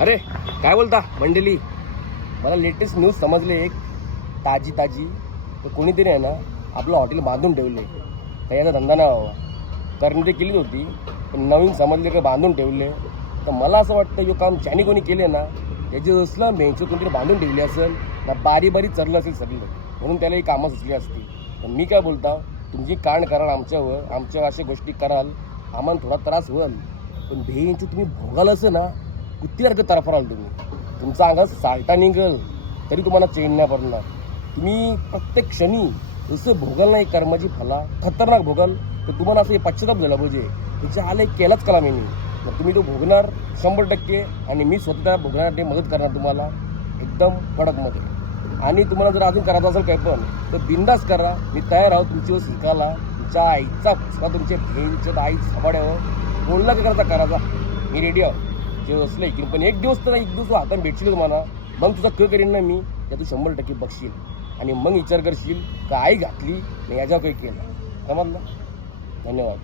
अरे काय बोलता मंडळी, मला लेटेस्ट न्यूज समजले एक ताजी तर कोणीतरी आहे ना आपलं हॉटेल बांधून ठेवले. काही याचा धंदा नाही व्हावा, करणी ते केलीच होती पण नवीन समजले का बांधून ठेवले. तर मला असं वाटतं हे काम ज्याने कोणी केले ना त्याचे असलं बेंच कोणतरी बांधून ठेवली असेल ना, बारी चरलं असेल सगळं, म्हणून त्याला ही कामं सुचली असती. पण मी काय बोलता, तुमची कांड कराल आमच्यावर अशा गोष्टी कराल, आम्हाला थोडा त्रास होईल. पण भेंची तुम्ही भोगाल असं ना कुत्तीसारखं तरफराल तुमचा अंगात साल्टा निघल तरी तुम्हाला चेन नाही पडणार. तुम्ही प्रत्येक क्षणी जसं भोगाल नाही कर्माची फला खतरनाक भोगाल, तर तुम्हाला असं पश्चाताप झाला पाहिजे त्याच्या आले केलाच कला मी. मग तुम्ही तो भोगणार 100%, आणि मी स्वतः भोगण्यासाठी मदत करणार तुम्हाला एकदम कडकमध्ये. आणि तुम्हाला जर अजून करायचं असेल काय पण तर बिंदास करा, मी तयार आहोत तुमच्यावर शिकायला. तुमच्या आईचा फुसका तुमच्या भेंच्या आई सापाड्यावर बोलला का करायचा मी रेडी आहो. जे असलं की पण एक दिवस हाताने भेटशील तुम्हाला, मग तुझा करीन ना मी, त्या तू 100% बघशील आणि मग विचार करशील का आई घातली याच्यावर काही केलं. समजलं? धन्यवाद.